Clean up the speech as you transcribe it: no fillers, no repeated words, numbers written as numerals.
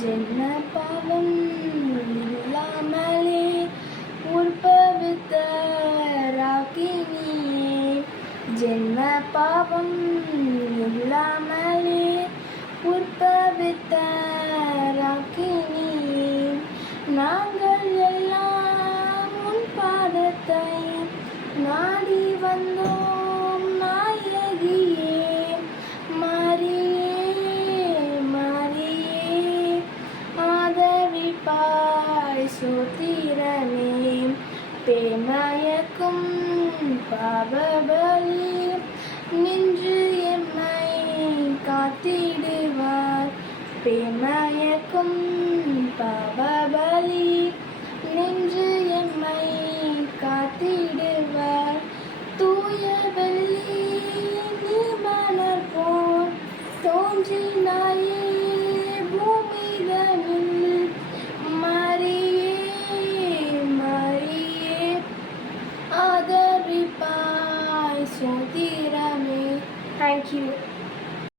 ஜென்ம பாவம் இல்லாமலே உற்பவித்த ராக்கினியே, ஜென்ம பாவம் இல்லாமலே உற்பவித்த ராக்கினியே, நாங்கள் எல்லாம் உன் பாதத்தை நாடி வந்தோம் நாயகியே. சோத்திரமே பேமயக்கும் பாவபலி நின்று எம்மை காத்திடுவார். பேமயக்கும் பாவபலி நின்று எம்மை காத்திடுவார். தூய வெள்ளி நீ மலர் போல் தோன்றினாயே பூமிதனில். Thank you.